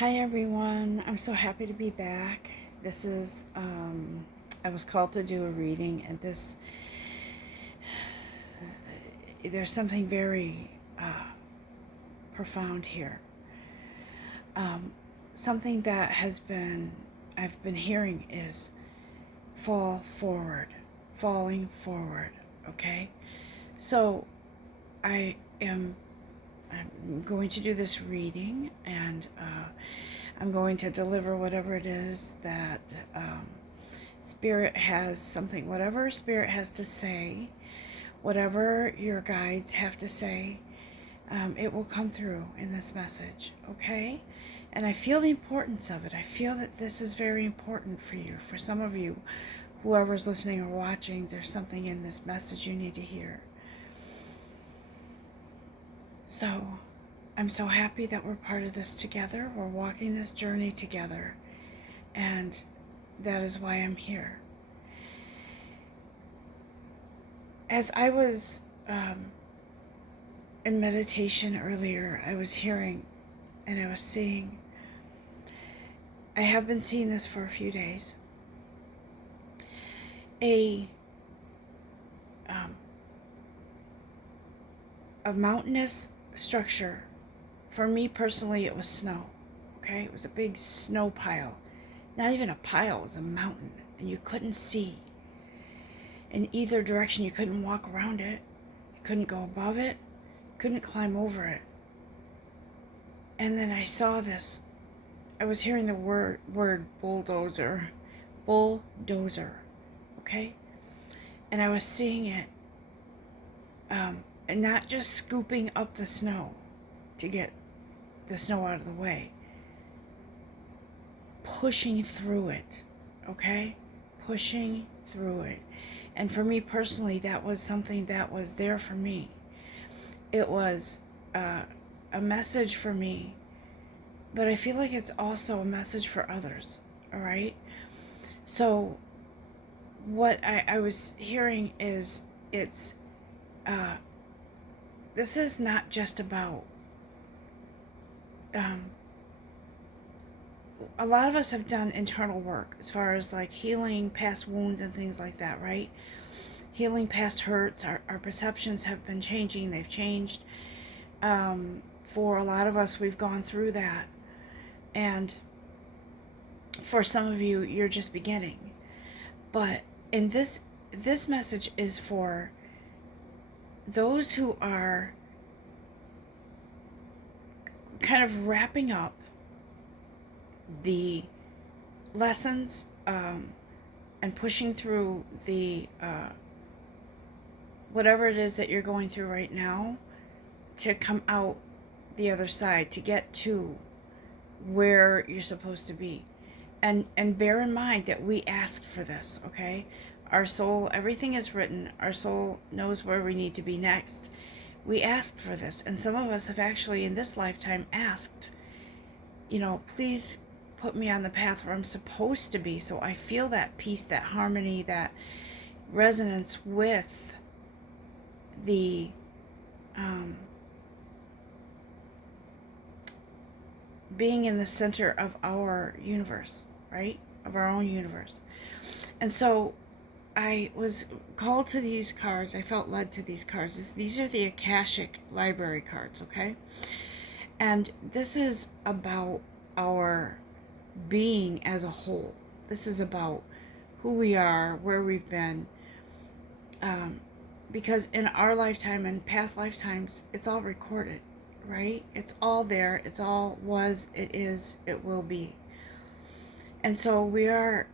Hi everyone, I'm so happy to be back. This is, I was called to do a reading, and there's something very profound here. Um, Something that I've been hearing is fall forward, falling forward, okay? So I am, I'm going to do this reading, and I'm going to deliver whatever it is that Spirit has something, whatever Spirit has to say, whatever your guides have to say, it will come through in this message, okay? And I feel the importance of it. I feel that this is very important for you. For some of you, whoever's listening or watching, there's something in this message you need to hear. So, I'm so happy that we're part of this together. We're walking this journey together. And that is why I'm here. As I was in meditation earlier, I was hearing and I was seeing, I have been seeing this for a few days, a um, a mountainous structure. For me personally, it was snow. Okay, it was a big snow pile. Not even a pile, it was a mountain, and you couldn't see in either direction. You couldn't walk around it, you couldn't go above it, couldn't climb over it. And then I saw this. I was hearing the word bulldozer, okay? And I was seeing it, and not just scooping up the snow to get the snow out of the way, pushing through it, okay? Pushing through it. And for me personally, that was something that was there for me. It was a message for me, but I feel like it's also a message for others, all right? So what I was hearing is it's uh, this is not just about um, a lot of us have done internal work as far as like healing past wounds and things like that, right? Healing past hurts. Our perceptions have been changing. They've changed. For a lot of us, we've gone through that. And for some of you, you're just beginning. But in this message is for those who are kind of wrapping up the lessons and pushing through the whatever it is that you're going through right now to come out the other side, to get to where you're supposed to be. And bear in mind that we asked for this, okay? Our soul, everything is written. Our soul knows where we need to be next. We asked for this, and some of us have actually in this lifetime asked, please put me on the path where I'm supposed to be, so I feel that peace, that harmony, that resonance with the being in the center of our universe, right? Of our own universe. And so I was called to these cards. I felt led to these cards. These are the Akashic Library cards, okay? And this is about our being as a whole. This is about who we are, where we've been. Because in our lifetime and past lifetimes, it's all recorded, right? It's all there. It's all was, it is, it will be. And so we are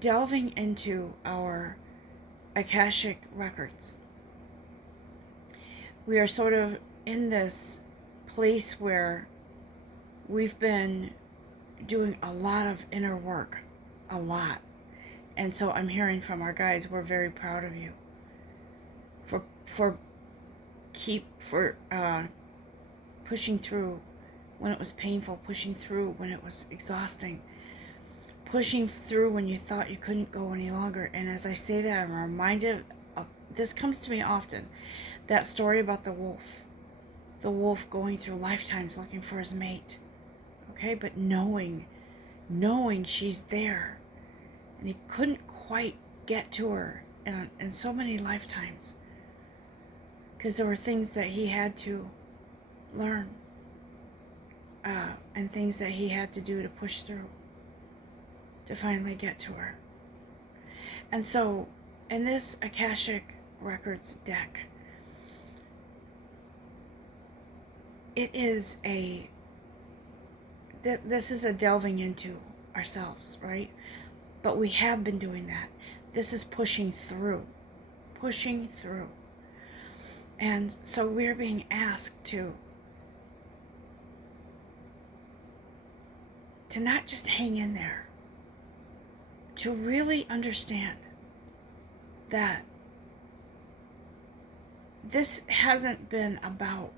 delving into our Akashic records. We are sort of in this place where we've been doing a lot of inner work, a lot. And so I'm hearing from our guides, we're very proud of you for pushing through when it was painful, pushing through when it was exhausting, pushing through when you thought you couldn't go any longer. And as I say that, I'm reminded of, this comes to me often, that story about the wolf going through lifetimes looking for his mate, okay? But knowing she's there, and he couldn't quite get to her in so many lifetimes, because there were things that he had to learn, and things that he had to do to push through to finally get to her. And so in this Akashic Records deck, it is this is a delving into ourselves, right? But we have been doing that. This is pushing through. And so we're being asked to not just hang in there, to really understand that this hasn't been about.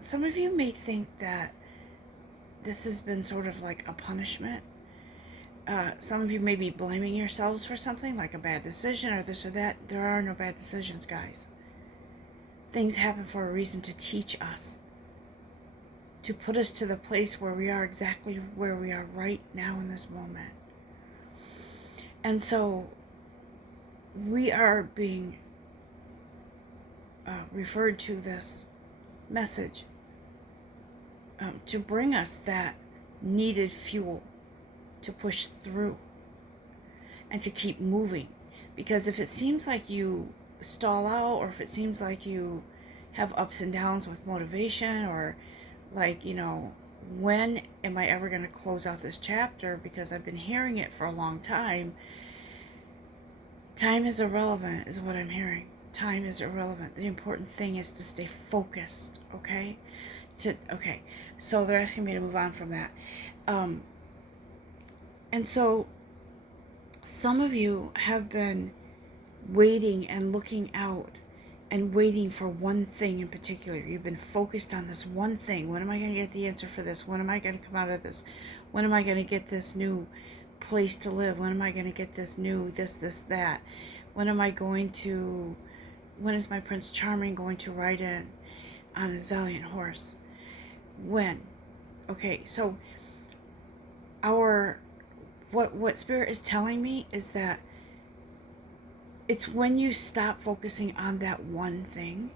Some of you may think that this has been sort of like a punishment. Some of you may be blaming yourselves for something, like a bad decision or this or that. There are no bad decisions, guys. Things happen for a reason, to teach us, to put us to the place where we are, exactly where we are right now in this moment. And so we are being referred to this message to bring us that needed fuel to push through and to keep moving. Because if it seems like you stall out, or if it seems like you have ups and downs with motivation, or like, when am I ever going to close out this chapter, because I've been hearing it for a long time. Time is irrelevant, is what I'm hearing. Time is irrelevant. The important thing is to stay focused, okay? Okay, so they're asking me to move on from that. And so some of you have been waiting and looking out and waiting for one thing in particular. You've been focused on this one thing. When am I going to get the answer for this? When am I going to come out of this? When am I going to get this new place to live? When am I going to get this new this, that? When is my Prince Charming going to ride in on his valiant horse? When? Okay, so what Spirit is telling me is that it's when you stop focusing on that one thing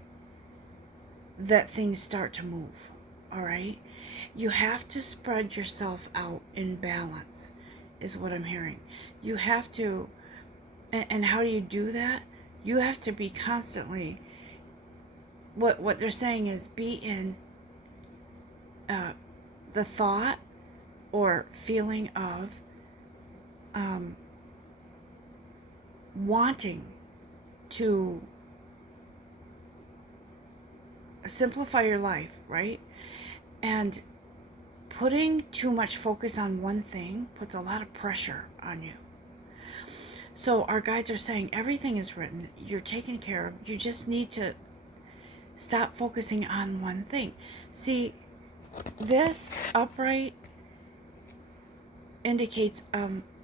that things start to move, all right? You have to spread yourself out in balance, is what I'm hearing. You have to, and how do you do that? You have to be constantly, what they're saying is, be in the thought or feeling of wanting to simplify your life, right? And putting too much focus on one thing puts a lot of pressure on you. So our guides are saying everything is written, you're taken care of, you just need to stop focusing on one thing. See, this upright indicates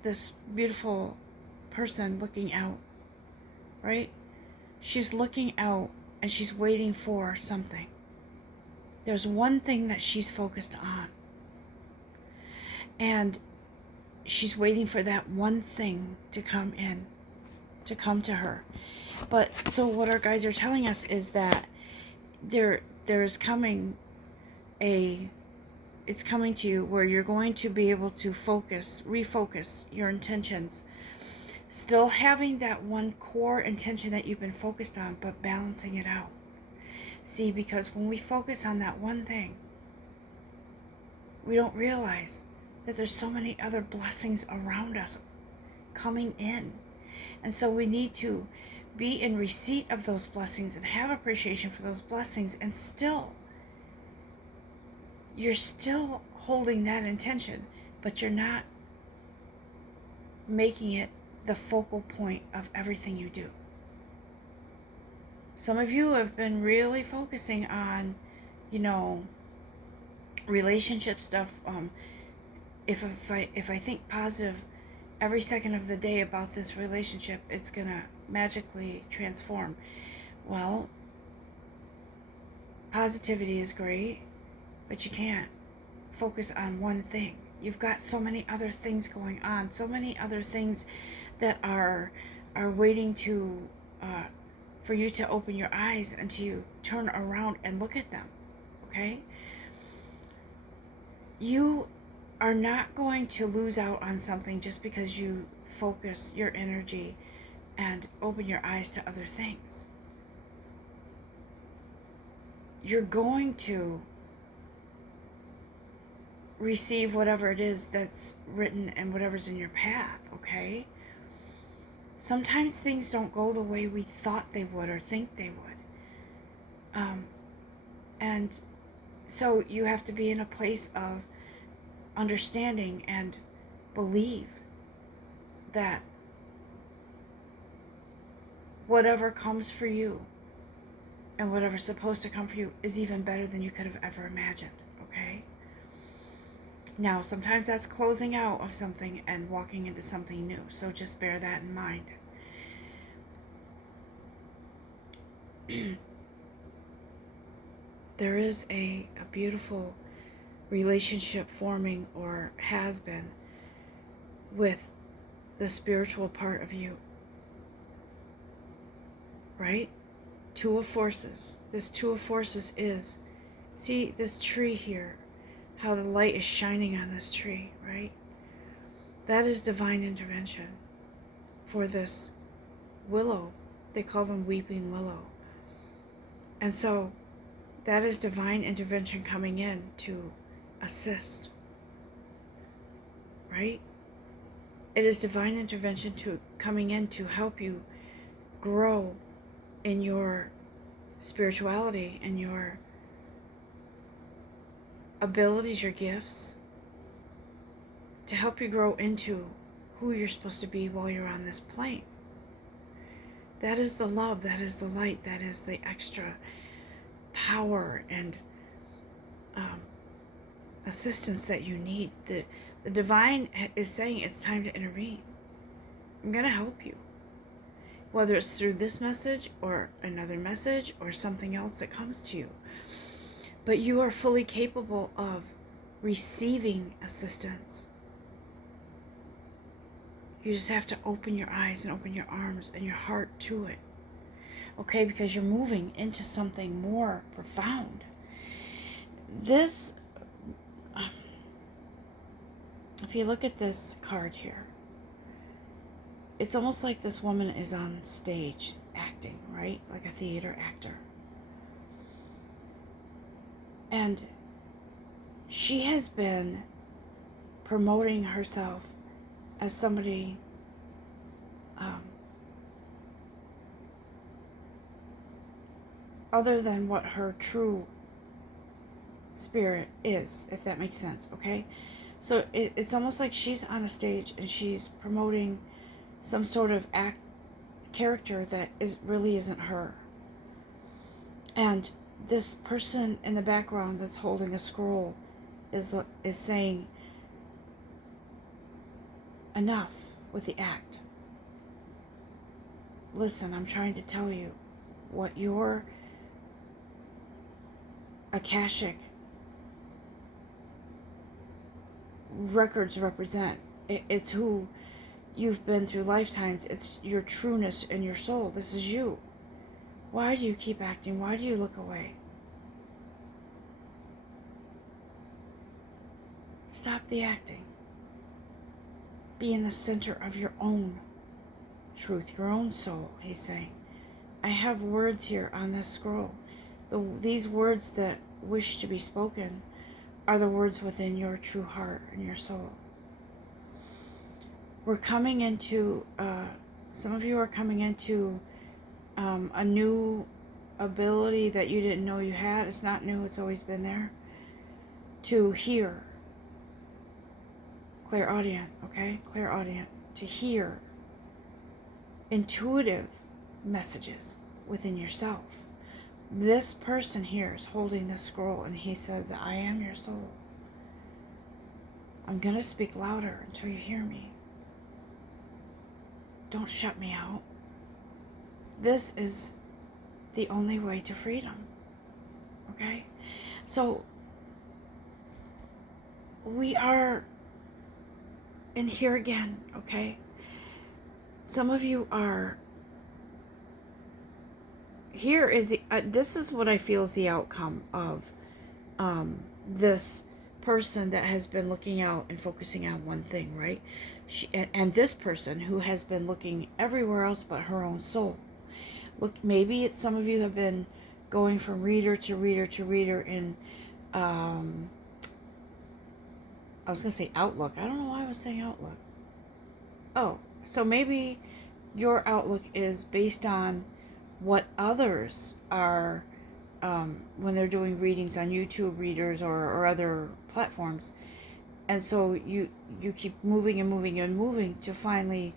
this beautiful person looking out, right? She's looking out and she's waiting for something. There's one thing that she's focused on, and she's waiting for that one thing to come in, to come to her. But so what our guides are telling us is that there is coming it's coming to you where you're going to be able to refocus your intentions, still having that one core intention that you've been focused on, but balancing it out. See, because when we focus on that one thing, we don't realize that there's so many other blessings around us coming in. And so we need to be in receipt of those blessings and have appreciation for those blessings, and you're still holding that intention, but you're not making it the focal point of everything you do. Some of you have been really focusing on, relationship stuff. If I think positive every second of the day about this relationship, it's gonna magically transform. Well, positivity is great, but you can't focus on one thing. You've got so many other things going on, so many other things that are waiting to for you to open your eyes and to turn around and look at them. Okay? You are not going to lose out on something just because you focus your energy and open your eyes to other things. You're going to receive whatever it is that's written and whatever's in your path, okay? Sometimes things don't go the way we thought they would or think they would. And so you have to be in a place of understanding and believe that whatever comes for you and whatever's supposed to come for you is even better than you could have ever imagined, okay? Now, sometimes that's closing out of something and walking into something new, so just bear that in mind. There is a beautiful relationship forming, or has been, with the spiritual part of you, right? Two of Forces. This Two of Forces is, see this tree here, how the light is shining on this tree, right? That is divine intervention for this willow. They call them weeping willow. And so that is divine intervention coming in to assist, right? It is divine intervention coming in to help you grow in your spirituality and your abilities, your gifts, to help you grow into who you're supposed to be while you're on this plane. That is the love, that is the light, that is the extra power and assistance that you need. The divine is saying it's time to intervene. I'm going to help you. Whether it's through this message or another message or something else that comes to you. But you are fully capable of receiving assistance. You just have to open your eyes and open your arms and your heart to it. Okay, because you're moving into something more profound. This, if you look at this card here, it's almost like this woman is on stage acting, right? Like a theater actor. And she has been promoting herself as somebody other than what her true spirit is, if that makes sense, okay? So it's almost like she's on a stage and she's promoting some sort of character that really isn't her. And this person in the background that's holding a scroll is saying, enough with the act. Listen, I'm trying to tell you what your Akashic records represent. It's who you've been through lifetimes. It's your trueness and your soul. This is you. Why do you keep acting? Why do you look away? Stop the acting. Be in the center of your own truth, your own soul, he's saying. I have words here on this scroll. These words that wish to be spoken are the words within your true heart and your soul. We're coming into, some of you are coming into a new ability that you didn't know you had. It's not new, it's always been there. To hear. Clairaudient, okay? Clairaudient. To hear intuitive messages within yourself. This person here is holding the scroll and he says, I am your soul. I'm going to speak louder until you hear me. Don't shut me out. This is the only way to freedom. Okay? So we are, and here again, okay? Some of you are, here is the, this is what I feel is the outcome of this person that has been looking out and focusing on one thing, right? And this person who has been looking everywhere else but her own soul. Look, maybe it's some of you have been going from reader to reader to reader in, I was going to say Outlook. I don't know why I was saying Outlook. Oh, so maybe your outlook is based on what others are, when they're doing readings on YouTube readers or other platforms. And so you keep moving and moving and moving to finally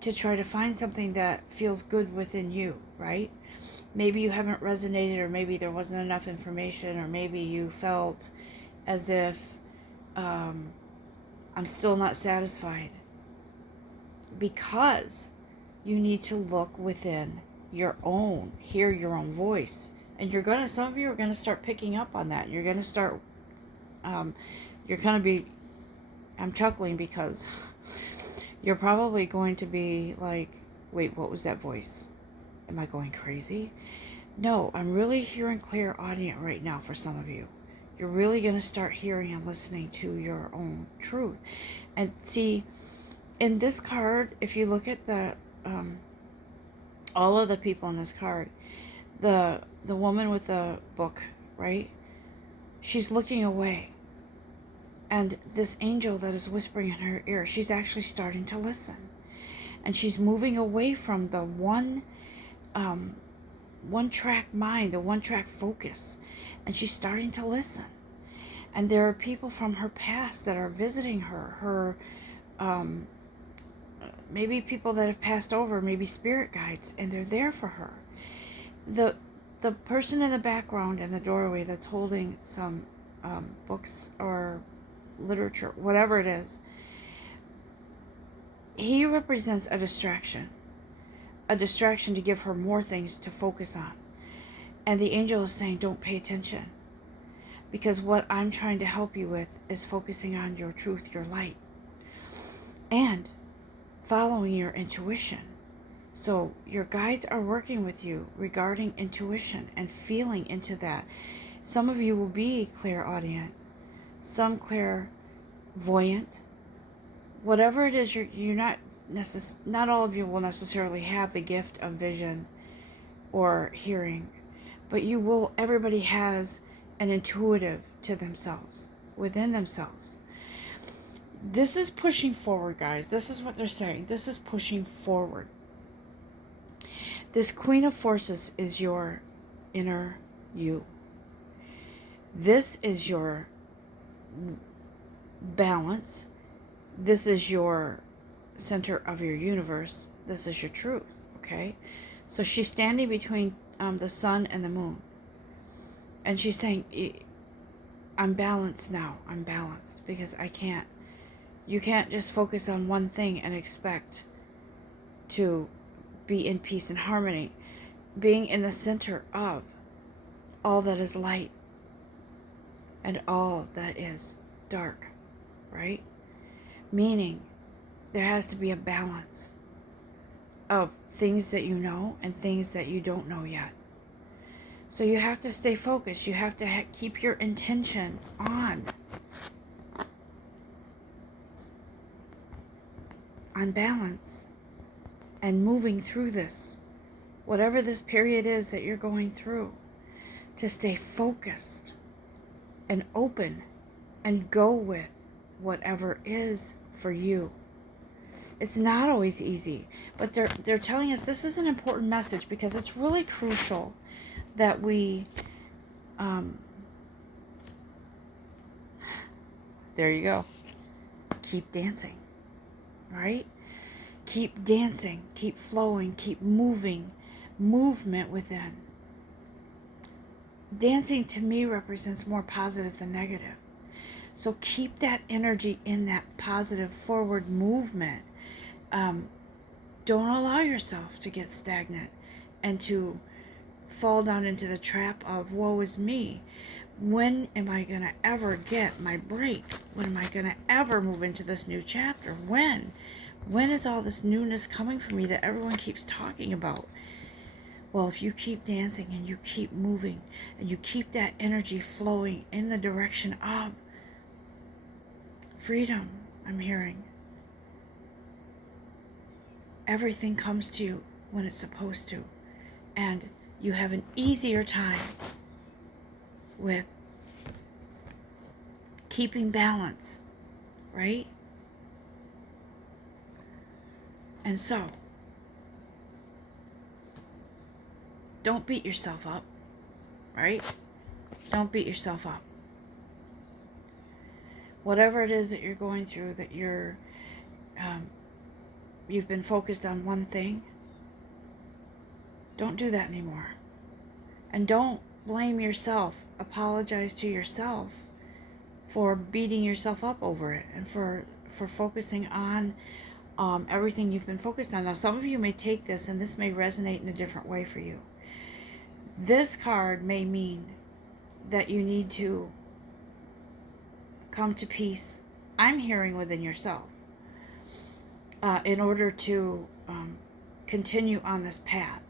to try to find something that feels good within you, right? Maybe you haven't resonated, or maybe there wasn't enough information, or maybe you felt as if, I'm still not satisfied, because you need to look within your own, hear your own voice. And some of you are gonna start picking up on that. You're gonna start, you're gonna be, I'm chuckling because you're probably going to be like, wait, what was that voice? Am I going crazy? No, I'm really hearing clairaudient right now for some of you. You're really going to start hearing and listening to your own truth. And see, in this card, if you look at the all of the people in this card, the woman with the book, right? She's looking away. And this angel that is whispering in her ear, she's actually starting to listen. And she's moving away from the one track mind, the one track focus. And she's starting to listen. And there are people from her past that are visiting her, maybe people that have passed over, maybe spirit guides, and they're there for her. The person in the background in the doorway that's holding some books or literature, whatever it is, he represents a distraction to give her more things to focus on. And the angel is saying, don't pay attention, because what I'm trying to help you with is focusing on your truth, your light, and following your intuition. So your guides are working with you regarding intuition and feeling into that. Some of you will be clairaudient, some clairvoyant. Whatever it is, you're not all of you will necessarily have the gift of vision or hearing, but everybody has an intuitive to themselves, within themselves. This is pushing forward, guys. This is what they're saying. This is pushing forward. This Queen of Forces is your inner you. This is your balance. This is your center of your universe. This is your truth, okay? So she's standing between the sun and the moon. And she's saying, I'm balanced now. I'm balanced, because you can't just focus on one thing and expect to be in peace and harmony. Being in the center of all that is light and all that is dark, right? Meaning there has to be a balance of things that you know and things that you don't know yet. So you have to stay focused. You have to keep your intention on balance and moving through this, whatever this period is that you're going through, to stay focused and open and go with whatever is for you. It's not always easy, but they're telling us this is an important message, because it's really crucial that we there you go, keep dancing, right? Keep dancing, keep flowing, keep moving, movement within. Dancing to me represents more positive than negative. So keep that energy in that positive forward movement. Don't allow yourself to get stagnant and to fall down into the trap of woe is me. when am I going to ever get my break? When am I going to ever move into this new chapter? When? When is all this newness coming for me that everyone keeps talking about? Well, if you keep dancing and you keep moving and you keep that energy flowing in the direction of freedom, I'm hearing, everything comes to you when it's supposed to. And you have an easier time with keeping balance, right? And so, don't beat yourself up, right? Don't beat yourself up. Whatever it is that you're going through, that you've been focused on one thing, don't do that anymore. And don't blame yourself. Apologize to yourself for beating yourself up over it and for focusing on everything you've been focused on. Now, some of you may take this and this may resonate in a different way for you. This card may mean that you need to come to peace, I'm hearing, within yourself in order to continue on this path.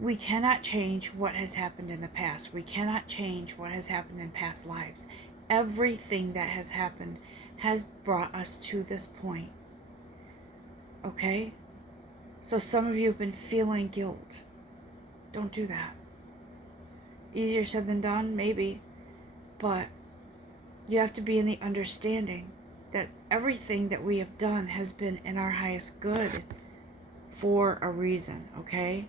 We cannot change what has happened in the past. We cannot change what has happened in past lives. Everything that has happened has brought us to this point. Okay? So some of you have been feeling guilt. Don't do that. Easier said than done, maybe. But you have to be in the understanding that everything that we have done has been in our highest good for a reason, okay?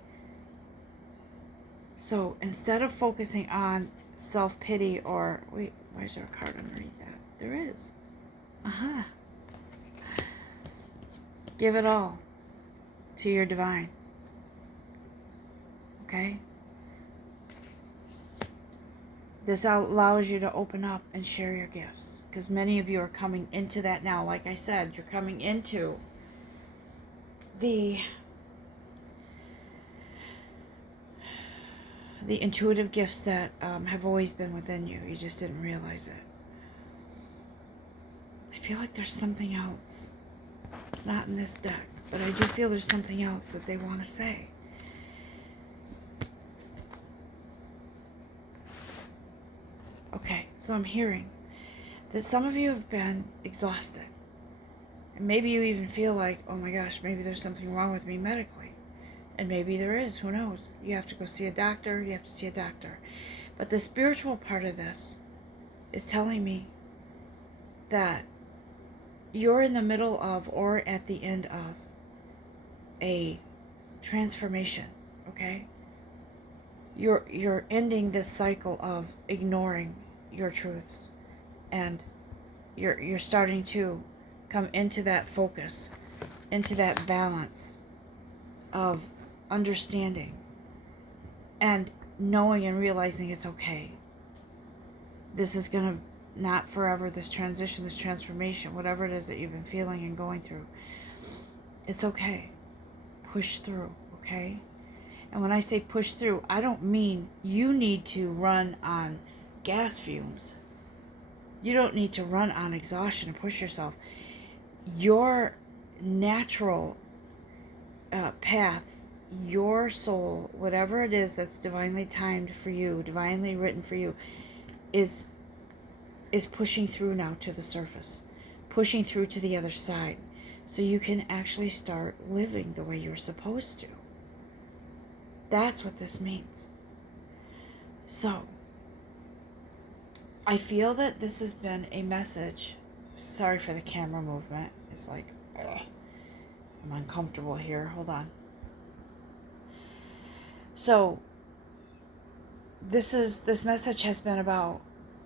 So instead of focusing on self-pity or... Wait, why is there a card underneath that? There is. Uh-huh. Give it all to your divine. Okay? This allows you to open up and share your gifts. Because many of you are coming into that now. Like I said, you're coming into the intuitive gifts that have always been within you. You just didn't realize it. I feel like there's something else. It's not in this deck, but I do feel there's something else that they want to say. Okay, so I'm hearing that some of you have been exhausted. And maybe you even feel like, oh my gosh, maybe there's something wrong with me medically. And maybe there is, who knows? You have to go see a doctor, you have to see a doctor. But the spiritual part of this is telling me that you're in the middle of or at the end of a transformation, okay? You're ending this cycle of ignoring your truths, and you're starting to come into that focus, into that balance of understanding and knowing and realizing it's okay. This is going to not forever, this transition, this transformation, whatever it is that you've been feeling and going through. It's okay. Push through, okay? And when I say push through, I don't mean you need to run on gas fumes. You don't need to run on exhaustion and push yourself. Your natural path, your soul, whatever it is that's divinely timed for you, divinely written for you, is pushing through now to the surface, pushing through to the other side, so you can actually start living the way you're supposed to. That's what this means. So, I feel that this has been a message. Sorry for the camera movement. It's like, ugh, I'm uncomfortable here. Hold on. So, this message has been about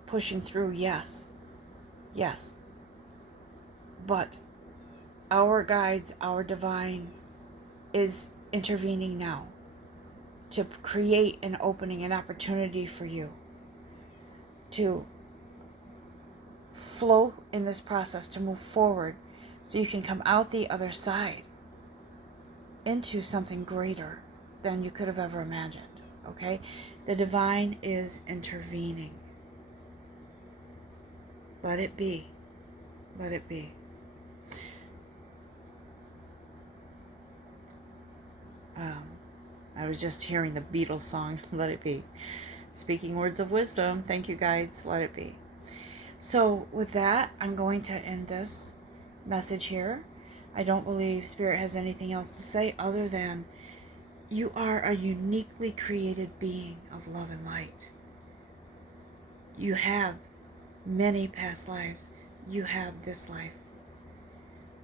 pushing through, yes. Yes. But our guides, our divine, is intervening now to create an opening, an opportunity for you to flow in this process, to move forward, so you can come out the other side into something greater than you could have ever imagined, okay? The divine is intervening. Let it be. Let it be. I was just hearing the Beatles song, Let It Be. Speaking words of wisdom. Thank you, guides. Let it be. So with that, I'm going to end this message here. I don't believe Spirit has anything else to say other than you are a uniquely created being of love and light. You have many past lives. You have this life.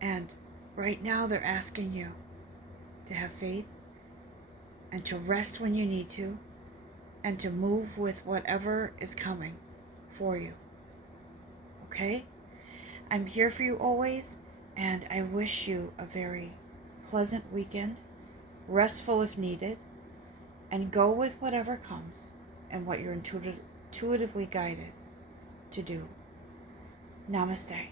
And right now they're asking you to have faith and to rest when you need to and to move with whatever is coming for you. Okay? I'm here for you always, and I wish you a very pleasant weekend, restful if needed, and go with whatever comes and what you're intuitively guided to do. Namaste.